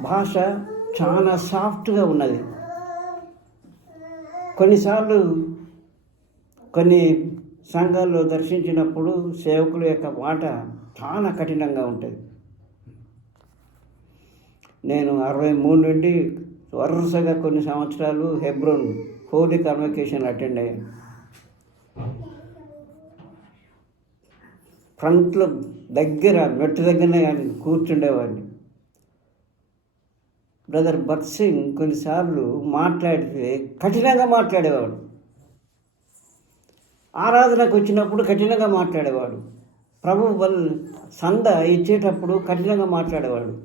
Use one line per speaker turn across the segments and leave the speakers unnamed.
భాష చాలా సాఫ్ట్గా ఉన్నది. కొన్నిసార్లు కొన్ని సంఘాల్లో దర్శించినప్పుడు సేవకుల యొక్క మాట చాలా కఠినంగా ఉంటుంది. నేను అరవై మూడు నుండి వరుసగా కొన్ని సంవత్సరాలు హెబ్రోన్ హోలీ కన్వకేషన్ అటెండ్ అయ్యాను. ఫ్రంట్లో దగ్గర మెట్టు దగ్గరనే కూర్చుండేవాడిని. బ్రదర్ భక్త్ సింగ్ కొన్నిసార్లు మాట్లాడితే కఠినంగా మాట్లాడేవాడు. ఆరాధనకు వచ్చినప్పుడు కఠినంగా మాట్లాడేవాడు. ప్రభు సంద ఇచ్చేటప్పుడు కఠినంగా మాట్లాడేవాడు.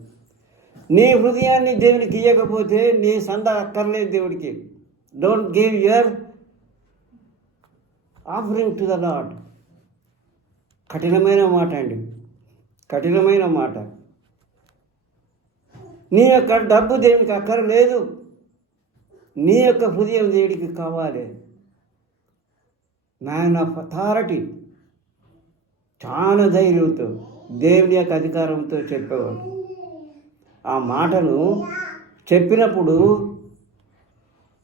నీ హృదయాన్ని దేవునికి ఇవ్వకపోతే నీ సంద అక్కర్లేదు దేవుడికి. Don't give your offering to the lord కఠినమైన మాట అండి. కఠినమైన మాట. నీ యొక్క డబ్బు దేవునికి అక్కర్లేదు. నీ యొక్క హృదయం దేవుడికి కావాలి. మ్యాన్ ఆఫ్ అథారిటీ చాలా ధైర్యంతో దేవుని యొక్క అధికారంతో చెప్పేవాడు. ఆ మాటను చెప్పినప్పుడు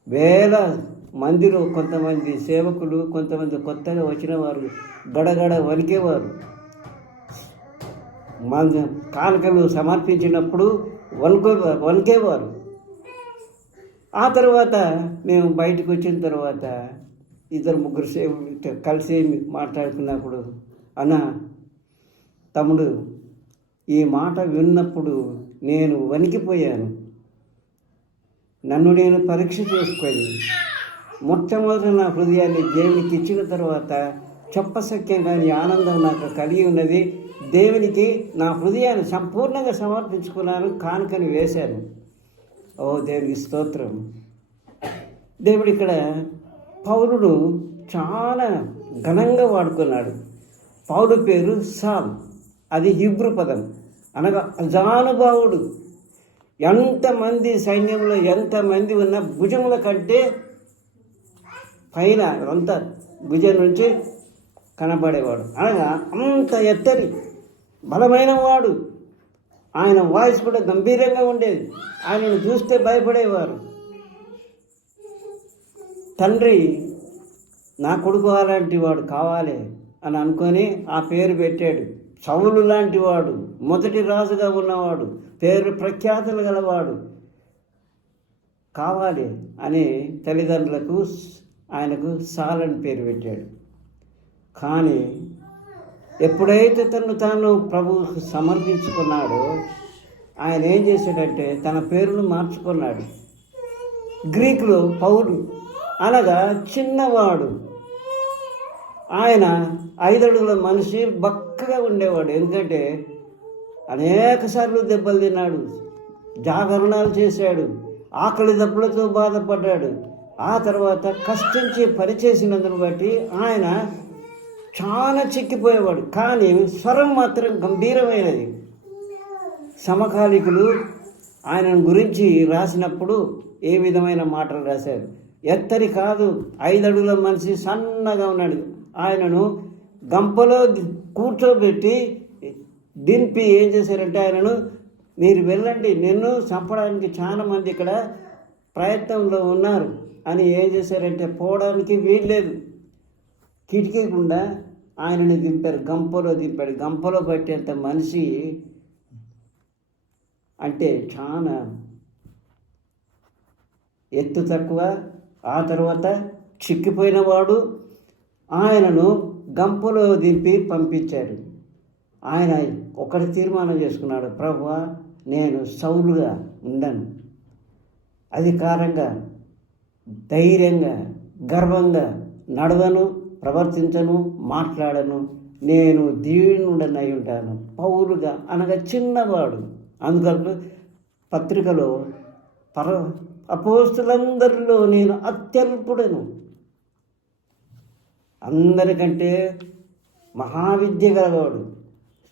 వేల మందిలో కొంతమంది సేవకులు కొంతమంది కొత్తగా వచ్చిన వారు గడగడ వణికేవారు. మన కానుకలు సమర్పించినప్పుడు వణుకో వణికేవారు ఆ తర్వాత మేము బయటకు వచ్చిన తర్వాత ఇద్దరు ముగ్గురు సేపు కలిసి మాట్లాడుకున్నప్పుడు అన్న తమ్ముడు ఈ మాట విన్నప్పుడు నేను వణికిపోయాను. నన్ను నేను పరీక్ష చేసుకొని మొట్టమొదటి నా హృదయాన్ని దేవునికి ఇచ్చిన తర్వాత చెప్పసఖ్యం కాని ఆనందం నాకు కలిగి ఉన్నది. దేవునికి నా హృదయాన్ని సంపూర్ణంగా సమర్పించుకున్నాను కానుకని వేశాను. ఓ దేవునికి స్తోత్రం. దేవుడు ఇక్కడ పౌరుడు చాలా ఘనంగా వాడుకున్నాడు. పౌరు పేరు సాల్ అది హిబ్రు పదం. అనగా అజానుభావుడు ఎంతమంది సైన్యంలో ఎంతమంది ఉన్న భుజముల కంటే పైన అంత భుజం నుంచి కనబడేవాడు. అనగా అంత ఎత్తని బలమైన వాడు ఆయన వాయిస్ కూడా గంభీరంగా ఉండేది. ఆయనను చూస్తే భయపడేవారు. తండ్రి నా కొడుకు అలాంటి వాడు కావాలి అని అనుకొని ఆ పేరు పెట్టాడు. సౌలు లాంటి వాడు మొదటి రాజుగా ఉన్నవాడు పేరు ప్రఖ్యాతులు గలవాడు. కావాలి అని తల్లిదండ్రులకు ఆయనకు సాలని పేరు పెట్టాడు. కానీ ఎప్పుడైతే తను తాను ప్రభువుకు సమర్పించుకున్నాడో ఆయన ఏం చేశాడంటే తన పేరును మార్చుకున్నాడు. గ్రీకులో పౌరు అనగా చిన్నవాడు. ఆయన ఐదడుగుల మనిషి బక్కగా ఉండేవాడు. ఎందుకంటే అనేక సార్లు దెబ్బలు తిన్నాడు జాగరణాలు చేశాడు ఆకలి దెబ్బలతో బాధపడ్డాడు. ఆ తర్వాత కష్టించి పనిచేసినందును బట్టి ఆయన చాలా చిక్కిపోయేవాడు. కానీ స్వరం మాత్రం గంభీరమైనది. సమకాలికులు ఆయన గురించి రాసినప్పుడు ఏ విధమైన మాటలు రాశారు? ఎత్తరి కాదు ఐదడుగుల మనిషి సన్నగా ఉన్నాడు. ఆయనను గంపలో కూర్చోబెట్టి దింపి ఏం చేశారంటే ఆయనను మీరు వెళ్ళండి నిన్ను చంపడానికి చాలా మంది ఇక్కడ ప్రయత్నంలో ఉన్నారు. అని ఏం చేశారంటే పోవడానికి వీల్లేదు. కిటికీ గుండా ఆయనను దింపారు గంపలో దింపాడు. గంపలో పట్టేంత మనిషి అంటే చాలా ఎత్తు తక్కువ ఆ తర్వాత చిక్కిపోయినవాడు ఆయనను గంపలో దింపి పంపించాడు. ఆయన ఒకటి తీర్మానం చేసుకున్నాడు ప్రభు నేను సౌలుగా ఉండను. అధికారంగా ధైర్యంగా గర్వంగా నడవను. ప్రవర్తించను మాట్లాడను నేను దీనుడనై ఉంటాను. పౌరుగా అనగా చిన్నవాడు. అందుకని పత్రికలో పర అపోస్తులందరిలో నేను అత్యల్పుడను. అందరికంటే మహావిద్య గలవాడు.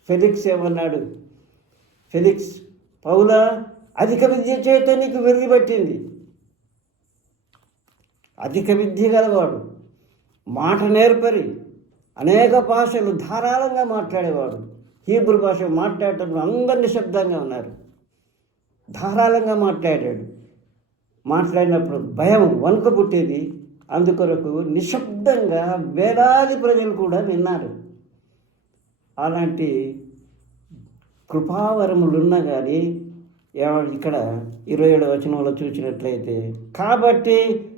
ఫెలిక్స్ ఏమన్నాడు? ఫెలిక్స్ పౌల అధిక విద్య చేత నీకు వెలుగు అధిక విద్య గలవాడు. మాట నేర్పరి. అనేక భాషలు ధారాళంగా మాట్లాడేవాడు. హీబ్రూ భాష మాట్లాడటంలో అందరు నిశ్శబ్దంగా ఉన్నారు. ధారాళంగా మాట్లాడాడు. మాట్లాడినప్పుడు భయం వణుక పుట్టేది. అందుకొరకు నిశ్శబ్దంగా వేలాది ప్రజలు కూడా విన్నారు. అలాంటి కృపావరములున్నా కానీ ఇక్కడ ఇరవై ఏడు వచనంలో చూసినట్లయితే కాబట్టి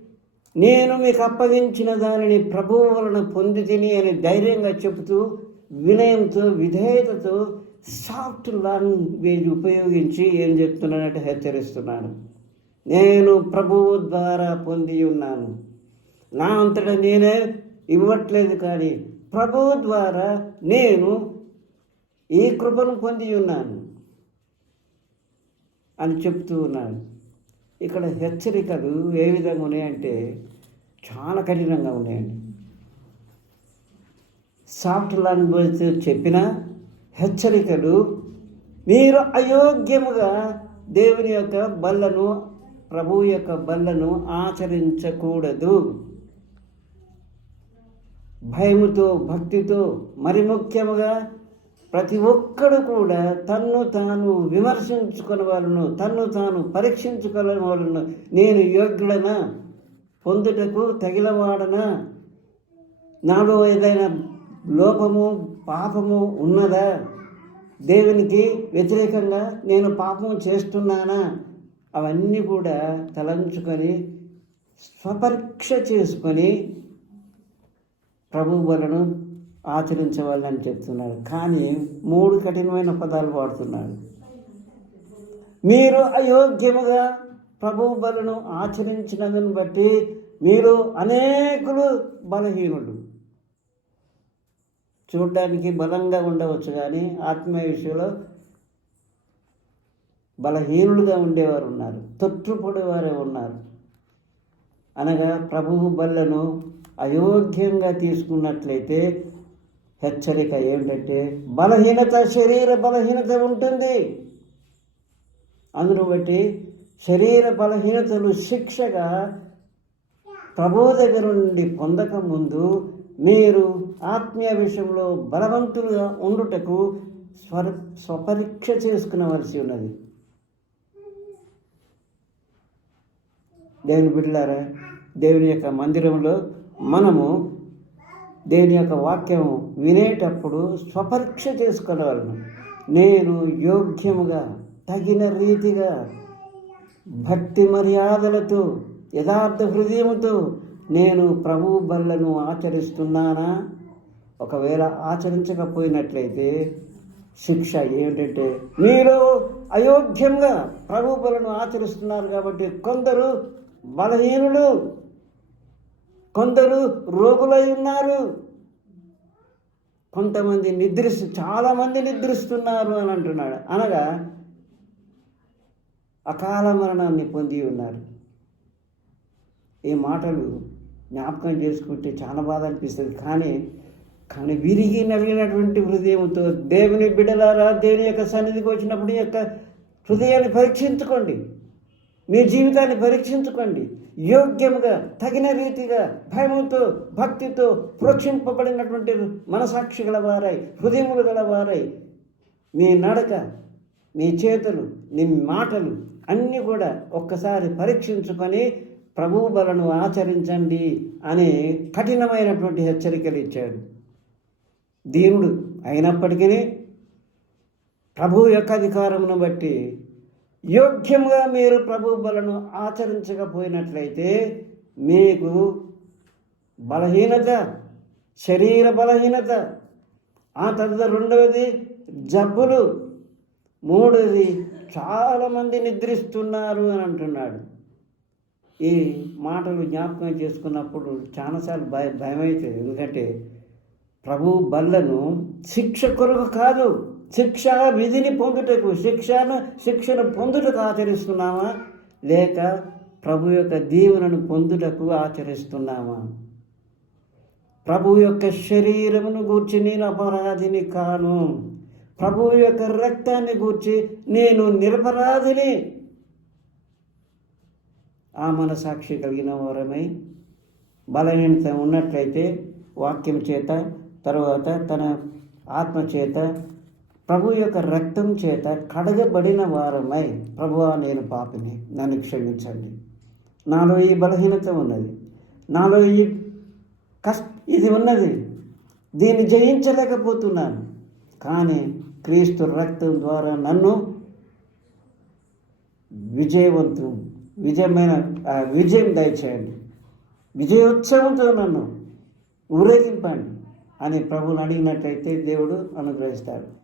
నేను మీకు అప్పగించిన దానిని ప్రభువు వలన పొంది తిని అని ధైర్యంగా చెబుతూ వినయంతో విధేయతతో సాఫ్ట్ లాంగ్వేజ్ ఉపయోగించి ఏం చెప్తున్నానంటే హెచ్చరిస్తున్నాను. నేను ప్రభువు ద్వారా పొంది ఉన్నాను. నా అంతటా నేనే ఇవ్వట్లేదు కానీ ప్రభువు ద్వారా నేను ఈ కృపను పొంది ఉన్నాను అని చెప్తూ ఉన్నాను. ఇక్కడ హెచ్చరికలు ఏ విధంగా ఉన్నాయంటే చాలా కఠినంగా ఉన్నాయండి. సాఫ్ట్ లాంగ్వేజ్ చెప్పిన హెచ్చరికలు మీరు అయోగ్యముగా దేవుని యొక్క బల్లను ప్రభువు యొక్క బల్లను ఆచరించకూడదు. భయముతో భక్తితో మరి ముఖ్యముగా ప్రతి ఒక్కడు కూడా తన్ను తాను విమర్శించుకుని వాళ్ళను తన్ను తాను పరీక్షించుకునే వాళ్ళను నేను యోగ్యుడనా? పొందుటకు తగిలవాడనా? నాలో ఏదైనా లోపము పాపము ఉన్నదా? దేవునికి వ్యతిరేకంగా నేను పాపం చేస్తున్నానా? అవన్నీ కూడా తలంచుకొని స్వపరీక్ష చేసుకొని ప్రభువలను ఆచరించవాలని చెప్తున్నాడు. కానీ మూడు కఠినమైన పదాలు వాడుతున్నాడు. మీరు అయోగ్యముగా ప్రభు బలను ఆచరించినందుని బట్టి మీరు అనేకులు బలహీనులు. చూడడానికి బలంగా ఉండవచ్చు కానీ ఆత్మీయ విషయంలో బలహీనులుగా ఉండేవారు ఉన్నారు. తొట్టుపడేవారే ఉన్నారు. అనగా ప్రభువు బళ్ళను అయోగ్యంగా తీసుకున్నట్లయితే హెచ్చరిక ఏమిటంటే బలహీనత శరీర బలహీనత ఉంటుంది. అందును బట్టి శరీర బలహీనతలు శిక్షగా ప్రభు దగ్గర నుండి పొందక ముందు మీరు ఆత్మీయ విషయంలో బలవంతులుగా ఉండుటకు స్వర స్వపరీక్ష చేసుకునవలసి ఉన్నది. దేవుని బిడ్డలారా దేవుని యొక్క మందిరంలో మనము దేని యొక్క వాక్యం వినేటప్పుడు స్వపరీక్ష చేసుకునేవాళ్ళను నేను యోగ్యముగా తగిన రీతిగా భక్తి మర్యాదలతో యథార్థ హృదయముతో నేను ప్రభు బల్లను ఆచరిస్తున్నానా? ఒకవేళ ఆచరించకపోయినట్లయితే శిక్ష ఏమిటంటే మీరు అయోగ్యంగా ప్రభు బలను ఆచరిస్తున్నారు కాబట్టి కొందరు బలహీనులు కొందరు రోగులై ఉన్నారు. కొంతమంది నిద్రిస్తు చాలామంది నిద్రిస్తున్నారు అని అంటున్నాడు. అనగా అకాల మరణాన్ని పొంది ఉన్నారు. ఈ మాటలు జ్ఞాపకం చేసుకుంటే చాలా బాధ అనిపిస్తుంది. కానీ కానీ విరిగి నలిగినటువంటి హృదయంతో దేవుని బిడలారా దేవుని యొక్క సన్నిధికి వచ్చినప్పుడు ఈ యొక్క హృదయాన్ని పరీక్షించుకోండి. మీ జీవితాన్ని పరీక్షించుకోండి. యోగ్యముగా తగిన రీతిగా భయముతో భక్తితో ప్రోక్షింపబడినటువంటి మనసాక్షి గల వారై హృదయములు గల వారై మీ నడక మీ చేతులు మీ మాటలు అన్నీ కూడా ఒక్కసారి పరీక్షించుకొని ప్రభు బలను ఆచరించండి అనే కఠినమైనటువంటి హెచ్చరికలు ఇచ్చాడు. దేవుడు అయినప్పటికీ ప్రభు యొక్క అధికారమును బట్టి యోగ్యంగా మీరు ప్రభు బలను ఆచరించకపోయినట్లయితే మీకు బలహీనత శరీర బలహీనత ఆ తర్వాత రెండవది జబ్బులు. మూడవది చాలామంది నిద్రిస్తున్నారు అని అంటున్నాడు. ఈ మాటలు జ్ఞాపకం చేసుకున్నప్పుడు చాలాసార్లు భయ భయమవుతుంది ఎందుకంటే ప్రభు బల్లను శిక్ష కొరకు కాదు. శిక్ష విధిని పొందుటకు శిక్షను శిక్షను పొందుటకు ఆచరిస్తున్నామా లేక ప్రభు యొక్క దీవెనను పొందుటకు ఆచరిస్తున్నామా ప్రభు యొక్క శరీరమును గూర్చి నేను అపరాధిని కాను. ప్రభు యొక్క రక్తాన్ని గూర్చి నేను నిరపరాధిని. ఆ మనసాక్షి కలిగిన వారమై బలహీనత ఉన్నట్లయితే వాక్యం చేత తర్వాత తన ఆత్మ చేత ప్రభు యొక్క రక్తం చేత కడగబడిన వారమై ప్రభువా నేను పాపిని నన్ను క్షమించండి. నాలో ఈ బలహీనత ఉన్నది. నాలో ఈ కష్ట ఇది ఉన్నది. దీన్ని జయించలేకపోతున్నాను. కానీ క్రీస్తు రక్తం ద్వారా నన్ను విజయవంతు విజయమైన విజయం దయచేయండి. విజయోత్సవంతో నన్ను ఊరేగింపండి అని ప్రభువుని అడిగినట్లయితే దేవుడు అనుగ్రహిస్తాడు.